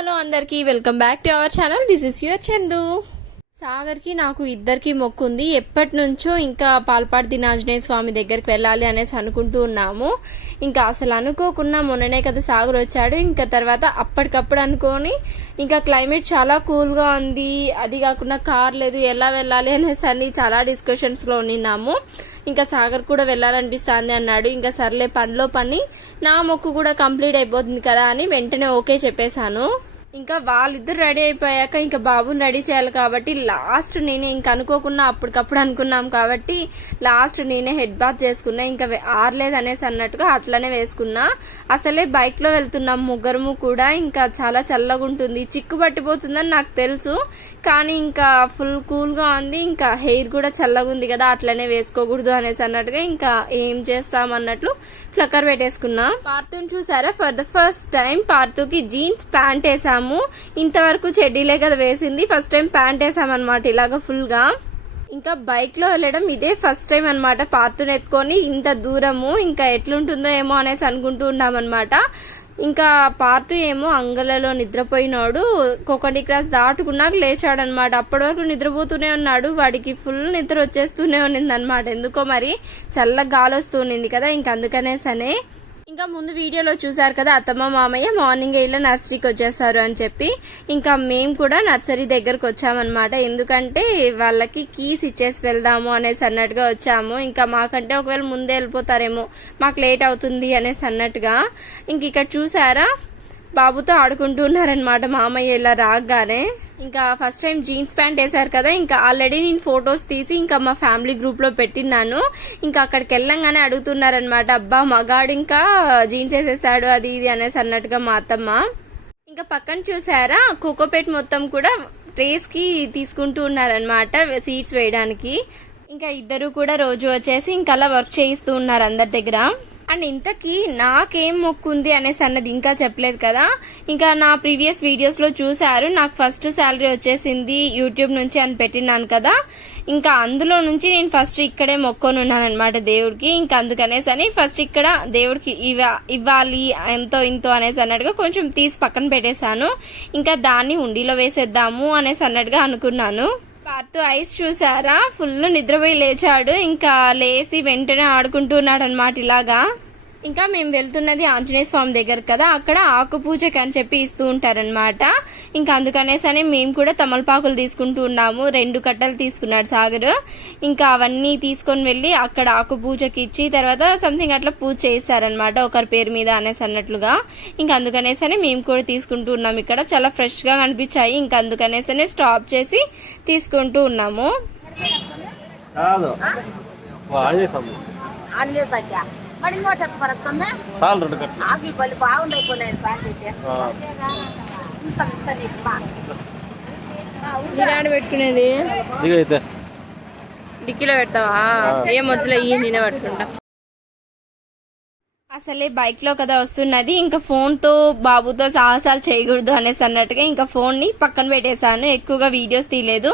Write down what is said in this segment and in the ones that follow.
Hello అందరికీ welcome back to our channel. This is your Chandu. సాగర్కి నాకు ఇద్దరికి మొక్కు ఉంది. ఎప్పటి నుంచో ఇంకా పాల్పాటి దినాంజనేయ స్వామి దగ్గరికి వెళ్ళాలి అనేసి అనుకుంటూ ఉన్నాము. ఇంకా అసలు అనుకోకుండా మొన్ననే కదా సాగర్ వచ్చాడు. ఇంకా తర్వాత అప్పటికప్పుడు అనుకొని ఇంకా క్లైమేట్ చాలా కూల్గా ఉంది. అది కాకుండా కార్ లేదు ఎలా వెళ్ళాలి అనేసి అని చాలా డిస్కషన్స్లో ఉన్నాము ఇంకా సాగర్ కూడా వెళ్ళాలనిపిస్తుంది అన్నాడు. ఇంకా సర్లే పనిలో పని. నా మొక్కు కూడా కంప్లీట్ అయిపోతుంది కదా అని వెంటనే ఓకే చెప్పేశాను. ఇంకా వాళ్ళిద్దరు రెడీ అయిపోయాక ఇంకా బాబుని రెడీ చేయాలి కాబట్టి లాస్ట్ నేనే ఇంకా అనుకోకుండా అప్పటికప్పుడు అనుకున్నాం కాబట్టి లాస్ట్ నేనే హెడ్ బాత్ చేసుకున్నా. ఇంకా ఆరలేదు అనేసి అన్నట్టుగా అట్లనే వేసుకున్నా. అసలే బైక్లో వెళ్తున్నాం ముగ్గురము కూడా. ఇంకా చాలా చల్లగా ఉంటుంది. చిక్కు పట్టిపోతుందని నాకు తెలుసు. కానీ ఇంకా ఫుల్ కూల్గా ఉంది. ఇంకా హెయిర్ కూడా చల్లగా ఉంది కదా అట్లనే వేసుకోకూడదు అనేసి అన్నట్టుగా ఇంకా ఏం చేస్తాం అన్నట్లు ఫ్లక్కర్ పెట్టేసుకున్నా. పార్తుని చూసారా? ఫర్ ద ఫస్ట్ టైం పార్తుకి జీన్స్ ప్యాంట్ వేసాము. ఇంతవరకు చెడ్డీలే కదా వేసింది. ఫస్ట్ టైం ప్యాంట్ వేసామన్నమాట ఇలాగ ఫుల్గా ఇంకా బైక్లో వెళ్ళడం ఇదే ఫస్ట్ టైం అనమాట పాత్రను ఎత్తుకొని ఇంత దూరము ఇంకా ఎట్లుంటుందో ఏమో అనేసి అనుకుంటూ ఉన్నామన్నమాట. ఇంకా పార్తు ఏమో అంగలలో నిద్రపోయినాడు. కోకండి క్రాస్ దాటుకున్నాక లేచాడనమాట అప్పటి వరకు నిద్రపోతూనే ఉన్నాడు. వాడికి ఫుల్ నిద్ర వచ్చేస్తూనే ఉన్నింది అనమాట ఎందుకో మరి చల్ల గాలి వస్తూనింది కదా ఇంక అందుకనేసనే ఇంకా ముందు వీడియోలో చూసారు కదా అత్తమ్మ మామయ్య మార్నింగ్ ఇలా నర్సరీకి వచ్చేసారు అని చెప్పి. ఇంకా మేము కూడా నర్సరీ దగ్గరకు వచ్చామన్నమాట. ఎందుకంటే వాళ్ళకి కీస్ ఇచ్చేసి వెళ్దాము అనేసి అన్నట్టుగా వచ్చాము. ఇంకా మాకంటే ఒకవేళ ముందే వెళ్ళిపోతారేమో మాకు లేట్ అవుతుంది అనేసి అన్నట్టుగా. ఇంక ఇక్కడ చూసారా బాబుతో ఆడుకుంటూ ఉన్నారనమాట మామయ్య ఇలా రాగానే. ఇంకా ఫస్ట్ టైం జీన్స్ ప్యాంట్ వేశారు కదా ఇంకా ఆల్రెడీ నేను ఫొటోస్ తీసి ఇంకా మా ఫ్యామిలీ గ్రూప్లో పెట్టినాను ఇంకా అక్కడికి వెళ్ళంగానే అడుగుతున్నారనమాట అబ్బా మగాడు ఇంకా జీన్స్ వేసేసాడు అది ఇది అనేసి అన్నట్టుగా మా అత్తమ్మ. ఇంకా పక్కన చూసారా కోకోపేట్ మొత్తం కూడా రేస్కి తీసుకుంటూ ఉన్నారనమాట సీట్స్ వేయడానికి. ఇంకా ఇద్దరు కూడా రోజు వచ్చేసి ఇంకా అలా వర్క్ చేయిస్తూ ఉన్నారు అందరి దగ్గర. అండ్ ఇంతకీ నాకేం మొక్కు ఉంది అనేసి అన్నది ఇంకా చెప్పలేదు కదా. ఇంకా నా ప్రీవియస్ వీడియోస్లో చూశారు. నాకు ఫస్ట్ శాలరీ వచ్చేసింది యూట్యూబ్ నుంచి అని పెట్టినాను కదా. ఇంకా అందులో నుంచి నేను ఫస్ట్ ఇక్కడే మొక్కొని దేవుడికి. ఇంకా అందుకనేసి అని ఫస్ట్ ఇక్కడ దేవుడికి ఇవ ఇవ్వాలి ఎంతో ఇంతో అనేసి అన్నట్టుగా కొంచెం తీసి పక్కన పెట్టేశాను. ఇంకా దాన్ని ఉండిలో వేసేద్దాము అనేసి అన్నట్టుగా అనుకున్నాను. పార్తు ఐస్ చూసారా? ఫుల్ నిద్రపోయి లేచాడు. ఇంకా లేచి వెంటనే ఆడుకుంటున్నాడు అనమాట ఇలాగా. ఇంకా మేము వెళ్తున్నది ఆంజనేయ స్వామి దగ్గర కదా అక్కడ ఆకు పూజకి అని చెప్పి ఇస్తూ ఉంటారనమాట ఇంకా అందుకనేసని మేము కూడా తమలపాకులు తీసుకుంటూ ఉన్నాము రెండు కట్టలు తీసుకున్నాడు సాగర్. ఇంకా అవన్నీ తీసుకొని వెళ్ళి అక్కడ ఆకు పూజకి ఇచ్చి తర్వాత సంథింగ్ అట్లా పూజ చేశారనమాట ఒకరి పేరు మీద అనేసి అన్నట్లుగా. ఇంకా అందుకనేసని మేము కూడా తీసుకుంటూ ఉన్నాం ఇక్కడ. చాలా ఫ్రెష్గా కనిపించాయి ఇంకా అందుకనేసనే స్టాప్ చేసి తీసుకుంటూ ఉన్నాము. మరి ఇంకోటి రెండు ఆకులు పళ్ళు అయితే పెట్టుకునేది? అయితే డిక్కీలో పెడతావా? ఏం వద్దులే ఈ నేనే పట్టుకుంటా? అసలే బైక్లో కదా వస్తున్నది. ఇంకా ఫోన్తో బాబుతో సాహసాలు చేయకూడదు అనేసి అన్నట్టుగా ఇంకా ఫోన్ని పక్కన పెట్టేశాను. ఎక్కువగా వీడియోస్ తీయలేదు.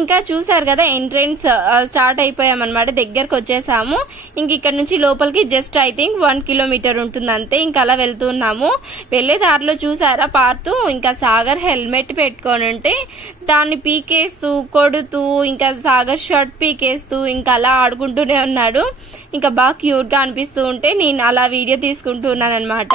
ఇంకా చూసారు కదా ఎంట్రెన్స్ స్టార్ట్ అయిపోయామన్నమాట. దగ్గరకు వచ్చేసాము. ఇంక ఇక్కడ నుంచి లోపలికి just I think one kilometre ఉంటుంది అంతే. ఇంకా అలా వెళ్తున్నాము వెళ్ళే దారిలో చూసారా పార్తూ ఇంకా సాగర్ హెల్మెట్ పెట్టుకొని ఉంటే దాన్ని పీకేస్తూ కొడుతూ ఇంకా సాగర్ షర్ట్ పీకేస్తూ ఇంకా అలా ఆడుకుంటూనే ఉన్నాడు. ఇంకా బాగా క్యూట్గా అనిపిస్తూ ఉంటే నేను అలా వీడియో ఫుడ్ తీసుకుంటున్నాను అనమాట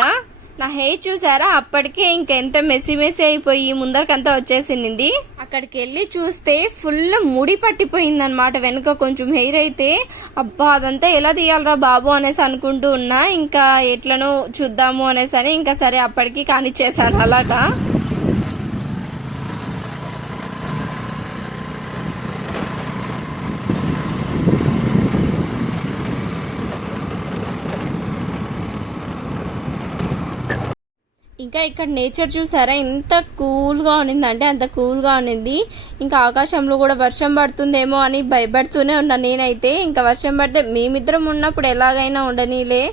నా హెయిర్ చూసారా? అప్పటికే ఇంకెంత మెస్సి మెస్సి అయిపోయి ముందరకంతా వచ్చేసింది. అక్కడికి వెళ్ళి చూస్తే ఫుల్ ముడి పట్టిపోయింది అనమాట వెనుక కొంచెం హెయిర్ అయితే అబ్బా అదంతా ఎలా తీయాలరా బాబు అనేసి అనుకుంటూ ఉన్నా. ఇంకా ఎట్లనో చూద్దాము అనేసి అని ఇంకా సరే అప్పటికి కానిచ్చేసాను అలాగా. ఇంకా ఇక్కడ నేచర్ చూసారా? ఎంత కూల్గా ఉన్నిందంటే అంత కూల్గా ఉన్నింది. ఇంకా ఆకాశంలో కూడా వర్షం పడుతుందేమో అని భయపడుతూనే ఉన్నా నేనైతే. ఇంకా వర్షం పడితే మేమిద్దరం ఉన్నప్పుడు ఎలాగైనా ఉండనీలే.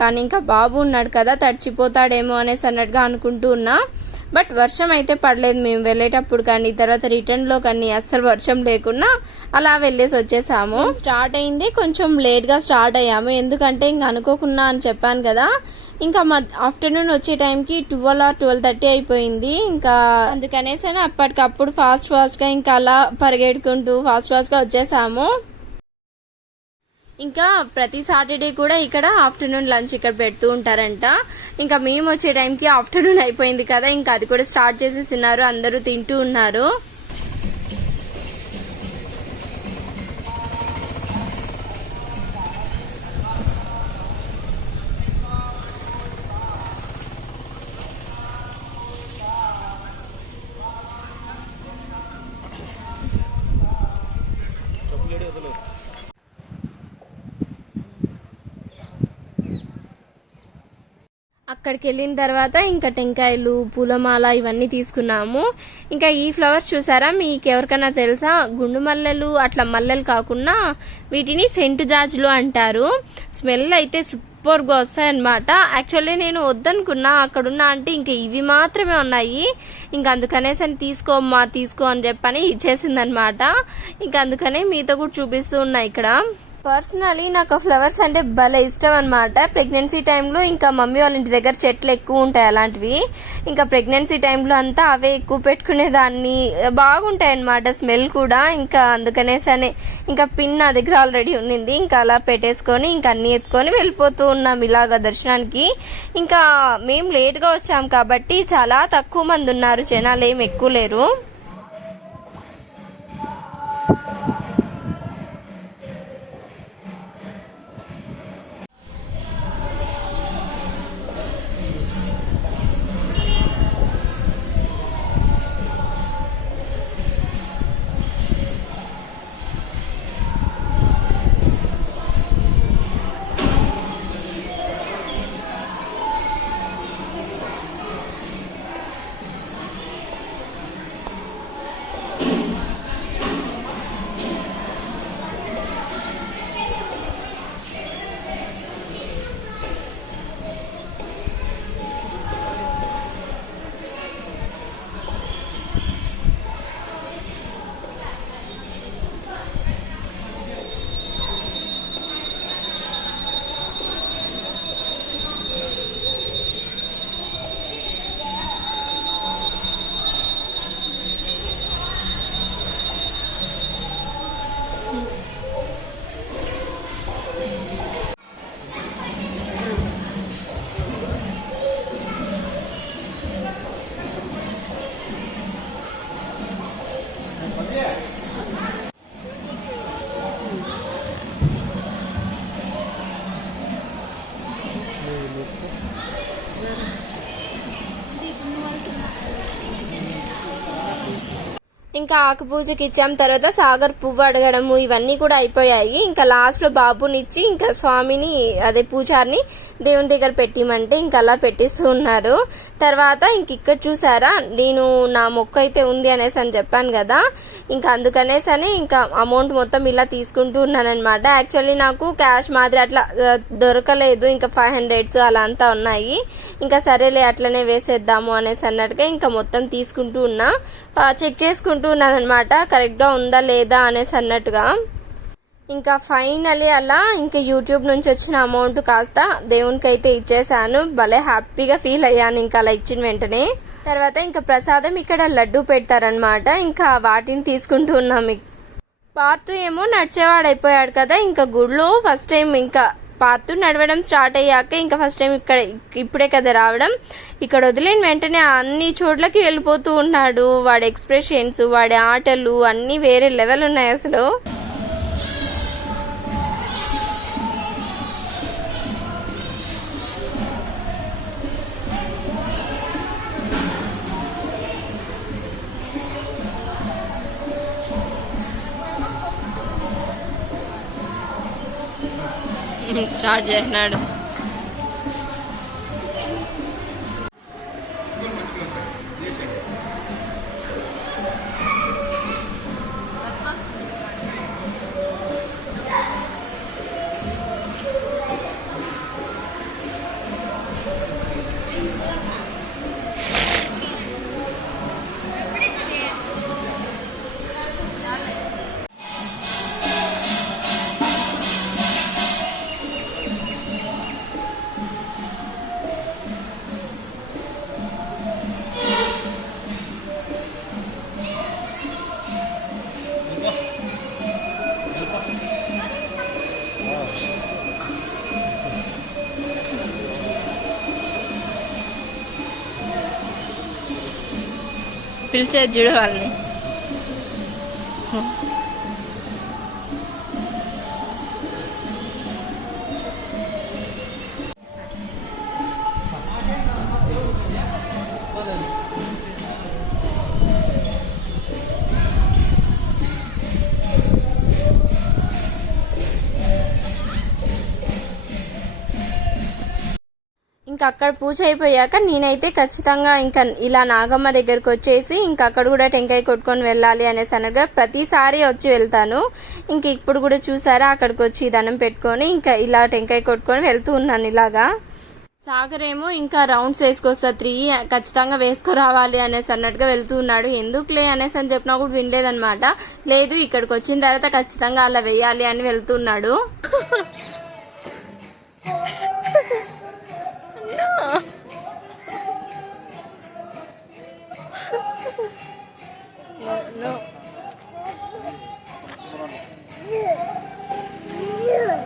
కానీ ఇంకా బాబు ఉన్నాడు కదా తడిచిపోతాడేమో అనేసి అన్నట్టుగా అనుకుంటూ ఉన్నా. బట్ వర్షం అయితే పడలేదు. మేము వెళ్ళేటప్పుడు కానీ తర్వాత రిటర్న్లో కానీ అస్సలు వర్షం లేకుండా అలా వెళ్ళేసి వచ్చేసాము. స్టార్ట్ అయింది. కొంచెం లేట్గా స్టార్ట్ అయ్యాము. ఎందుకంటే ఇంక అనుకోకున్నా అని చెప్పాను కదా. ఇంకా మ ఆఫ్టర్నూన్ వచ్చే టైంకి ట్వెల్వ్ ఆర్ ట్వెల్వ్ థర్టీ అయిపోయింది. ఇంకా అందుకనేసి అప్పటికప్పుడు ఫాస్ట్ ఫాస్ట్గా ఇంకా అలా పరిగెడుకుంటూ ఫాస్ట్ ఫాస్ట్గా వచ్చేసాము. ఇంకా ప్రతి సాటర్డే కూడా ఇక్కడ ఆఫ్టర్నూన్ లంచ్ ఇక్కడ పెడుతూ ఉంటారంట. ఇంకా మేము వచ్చే టైంకి ఆఫ్టర్నూన్ అయిపోయింది కదా ఇంకా అది కూడా స్టార్ట్ చేసేసినారు అందరూ తింటూ ఉన్నారు. అక్కడికి వెళ్ళిన తర్వాత ఇంకా టెంకాయలు పూలమాల ఇవన్నీ తీసుకున్నాము. ఇంకా ఈ ఫ్లవర్స్ చూసారా? మీకు ఎవరికైనా తెలుసా? గుండు మల్లెలు అట్లా మల్లెలు కాకుండా వీటిని సెంటు జాజులు అంటారు. స్మెల్ అయితే సూపర్గా వస్తాయన్నమాట. యాక్చువల్లీ నేను వద్దనుకున్నా అక్కడున్న అంటే ఇంకా ఇవి మాత్రమే ఉన్నాయి. ఇంకా అందుకనేసి అని తీసుకోమ్మా తీసుకో అని చెప్పని ఇచ్చేసిందనమాట ఇంకా అందుకనే మీతో కూడా చూపిస్తూ ఉన్నా ఇక్కడ. పర్సనలీ నాకు ఫ్లవర్స్ అంటే భలే ఇష్టం అనమాట ప్రెగ్నెన్సీ టైంలో ఇంకా మమ్మీ వాళ్ళ ఇంటి దగ్గర చెట్లు ఎక్కువ ఉంటాయి అలాంటివి. ఇంకా ప్రెగ్నెన్సీ టైంలో అంతా అవే ఎక్కువ పెట్టుకునేదాన్ని. బాగుంటాయి అనమాట స్మెల్ కూడా. ఇంకా అందుకనేసనే ఇంకా పిన్ నా దగ్గర ఆల్రెడీ ఉన్నింది. ఇంకా అలా పెట్టేసుకొని ఇంకా అన్నీ ఎత్తుకొని వెళ్ళిపోతూ ఉన్నాం ఇలాగ దర్శనానికి. ఇంకా మేము లేట్గా వచ్చాం కాబట్టి చాలా తక్కువ మంది ఉన్నారు. జనాలు ఏం ఎక్కువ లేరు. ఇంకా ఆకు పూజకి ఇచ్చాం. తర్వాత సాగర్ పువ్వు అడగడము ఇవన్నీ కూడా అయిపోయాయి. ఇంకా లాస్ట్లో బాబునిచ్చి ఇంకా స్వామిని అదే పూజారిని దేవుని దగ్గర పెట్టిమంటే ఇంకా అలా పెట్టిస్తూ ఉన్నారు. తర్వాత ఇంక ఇక్కడ చూసారా నేను నా మొక్క అయితే ఉంది అనేసి అని చెప్పాను కదా. ఇంకా అందుకనేసి అని ఇంకా అమౌంట్ మొత్తం ఇలా తీసుకుంటూ ఉన్నానమాట యాక్చువల్లీ నాకు క్యాష్ మాదిరి అట్లా దొరకలేదు. ఇంకా ఫైవ్ హండ్రెడ్స్ అలా అంతా ఉన్నాయి. ఇంకా సరేలే అట్లనే వేసేద్దాము అనేసి అన్నట్టుగా ఇంకా మొత్తం తీసుకుంటూ ఉన్నా. చెక్ చేసుకుంటూ ఉన్నాను అనమాట కరెక్ట్గా ఉందా లేదా అనేసి అన్నట్టుగా. ఇంకా ఫైనలీ అలా ఇంకా యూట్యూబ్ నుంచి వచ్చిన అమౌంట్ కాస్త దేవునికి అయితే ఇచ్చేసాను భలే హ్యాపీగా ఫీల్ అయ్యాను ఇంకా అలా ఇచ్చిన వెంటనే. తర్వాత ఇంకా ప్రసాదం ఇక్కడ లడ్డు పెడతారనమాట ఇంకా వాటిని తీసుకుంటూ ఉన్నాం పాతు ఏమో నడిచేవాడు అయిపోయాడు కదా. ఇంకా గుడిలో ఫస్ట్ టైం ఇంకా పాతు నడవడం స్టార్ట్ అయ్యాక ఇంకా ఫస్ట్ టైం ఇక్కడ ఇప్పుడే కదా రావడం. ఇక్కడ వదిలేని వెంటనే అన్ని చోట్లకి వెళ్ళిపోతూ ఉన్నాడు. వాడి ఎక్స్ప్రెషన్స్ వాడి ఆటలు అన్నీ వేరే లెవెల్ ఉన్నాయి అసలు. స్టార్ట్ చేసినాడు. ফিউচার জুড়ে ভালো ఇంకా అక్కడ పూజ అయిపోయాక నేనైతే ఖచ్చితంగా ఇంకా ఇలా నాగమ్మ దగ్గరకు వచ్చేసి ఇంకా అక్కడ కూడా టెంకాయ కొట్టుకొని వెళ్ళాలి అనేసి అనగా ప్రతిసారి వచ్చి వెళ్తాను. ఇంక ఇప్పుడు కూడా చూసారా అక్కడికి వచ్చి దండం పెట్టుకొని ఇంకా ఇలా టెంకాయ కొట్టుకొని వెళ్తూ ఉన్నాను ఇలాగా. సాగర్ ఏమో ఇంకా రౌండ్స్ వేసుకొస్తా త్రీ ఖచ్చితంగా వేసుకురావాలి అనేసి అన్నట్టుగా వెళ్తూ ఉన్నాడు. ఎందుకులే అనేసి అని చెప్పినా కూడా వినలేదనమాట లేదు ఇక్కడికి వచ్చిన తర్వాత ఖచ్చితంగా అలా వేయాలి అని వెళ్తున్నాడు Não.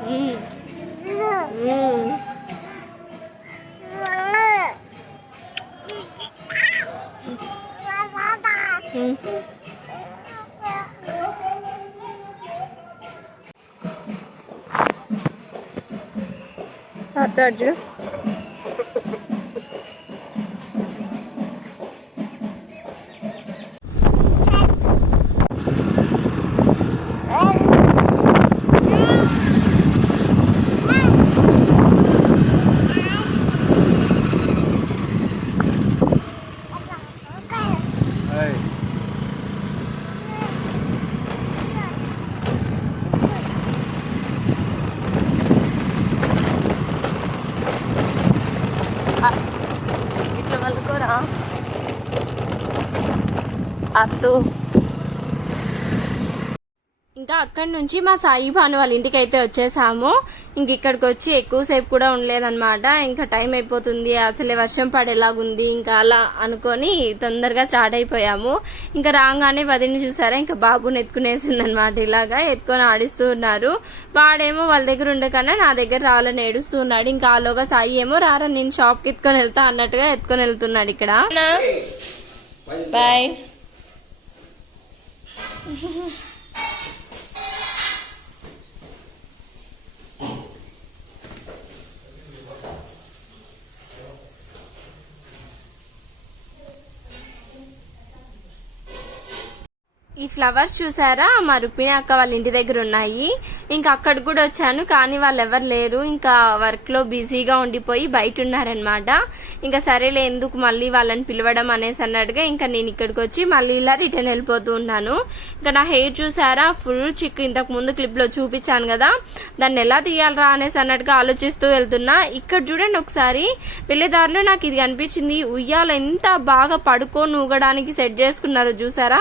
Hum. Hum. Hum. అక్కడి నుంచి మా సాయి భాను వాళ్ళ ఇంటికి అయితే వచ్చేసాము. ఇంక ఇక్కడికి వచ్చి ఎక్కువసేపు కూడా ఉండలేదన్నమాట. ఇంకా టైం అయిపోతుంది. అసలే వర్షం పడేలాగుంది. ఇంకా అలా అనుకొని తొందరగా స్టార్ట్ అయిపోయాము. ఇంకా రాగానే వదిలిని చూసారా? ఇంకా బాబుని ఎత్తుకునేసింది అనమాట ఇలాగా ఎత్తుకొని ఆడిస్తూ ఉన్నారు. వాడేమో వాళ్ళ దగ్గర ఉండే కన్నా నా దగ్గర రావాలని ఏడుస్తూ ఉన్నాడు. ఇంకా ఆలోగా సాయి ఏమో రారా నేను షాప్కి ఎత్తుకొని వెళ్తా అన్నట్టుగా ఎత్తుకొని వెళ్తున్నాడు ఇక్కడ. బాయ్ ఈ ఫ్లవర్స్ చూసారా? మా రుక్మిణి అక్క వాళ్ళ ఇంటి దగ్గర ఉన్నాయి. ఇంకా అక్కడికి కూడా వచ్చాను కానీ వాళ్ళు ఎవరు లేరు. ఇంకా వర్క్లో బిజీగా ఉండిపోయి బయట ఉన్నారనమాట ఇంకా సరేలే ఎందుకు మళ్ళీ వాళ్ళని పిలవడం అనేసి అన్నట్టుగా ఇంకా నేను ఇక్కడికి వచ్చి మళ్ళీ ఇలా రిటర్న్ వెళ్ళిపోతూ ఉన్నాను. ఇంకా నా హెయిర్ చూసారా? ఫుల్ చిక్ ఇంతకు ముందు క్లిప్లో చూపించాను కదా. దాన్ని ఎలా తీయాలరా అనేసి అన్నట్టుగా ఆలోచిస్తూ వెళ్తున్నా. ఇక్కడ చూడండి ఒకసారి. వెళ్ళేదారిలో నాకు ఇది కనిపించింది. ఉయ్యాల ఎంత బాగా పడుకొని ఊగడానికి సెట్ చేసుకున్నారో చూసారా?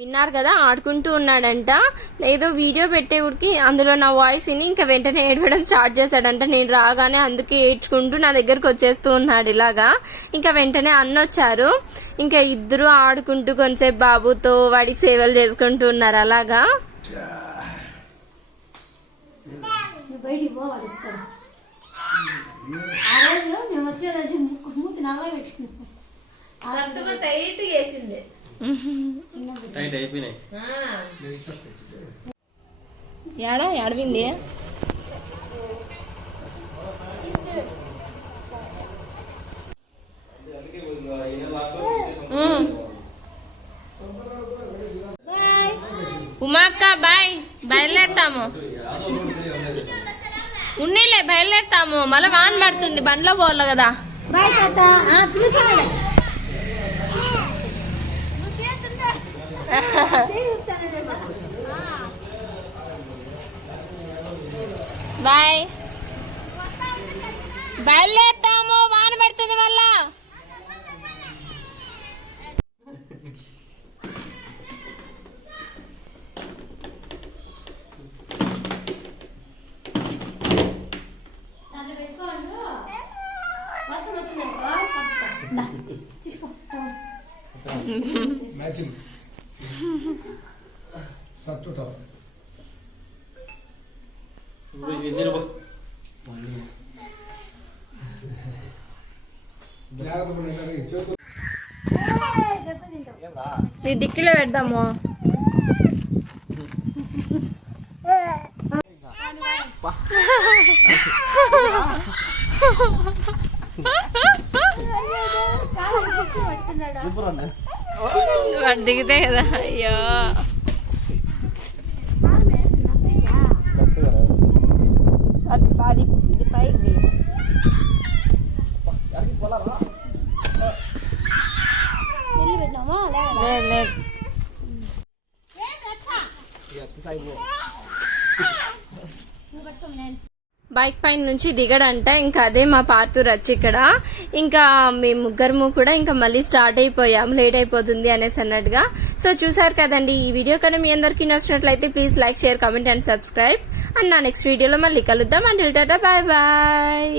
విన్నారు కదా ఆడుకుంటూ ఉన్నాడంట. ఏదో వీడియో పెట్టే ఊరికి అందులో నా వాయిస్ విని ఇంకా వెంటనే ఏడవడం స్టార్ట్ చేశాడంట. నేను రాగానే అందుకే ఏడ్చుకుంటూ నా దగ్గరకు వచ్చేస్తూ ఉన్నాడు ఇలాగా. ఇంకా వెంటనే అన్న వచ్చారు. ఇంకా ఇద్దరు ఆడుకుంటూ కొంచెంసేపు బాబుతో వాడికి సేవలు చేసుకుంటూ ఉన్నారు అలాగా. మేము వచ్చే రోజు ముక్కు మూతి నల్ల టైట్ వేసింది. టైట్ అయిపోయినాయి. ఏడా ఏడవింది? ఉమ్. ఉమాక్క బాయ్. బయలుదేరుతాము. ఉన్నీలే బయలుదేరుతాము. మళ్ళీ వాన్ పడుతుంది బండ్లో పోవాలి కదా. బాయ్ తాత. బాయ్. బాయ్ జాగ్రత్త పడి చేతులు ఏయ్, దెబ్బ తింటావు. నీ దిక్కులో పెడదాము వాడు దిగితే కదా అయ్యో లేదు లేదు బైక్ పైన నుంచి దిగడంట. ఇంకా అదే మా పాతూరు వచ్చి ఇక్కడ. ఇంకా మేము ముగ్గురము కూడా ఇంకా మళ్ళీ స్టార్ట్ అయిపోయాము. లేట్ అయిపోతుంది అనేసి అన్నట్టుగా. సో చూసారు కదండి ఈ వీడియో కన్నా మీ అందరికీ నచ్చినట్లయితే please like share comment and subscribe. And నా నెక్స్ట్ వీడియోలో మళ్ళీ కలుద్దాం. And tata bye bye.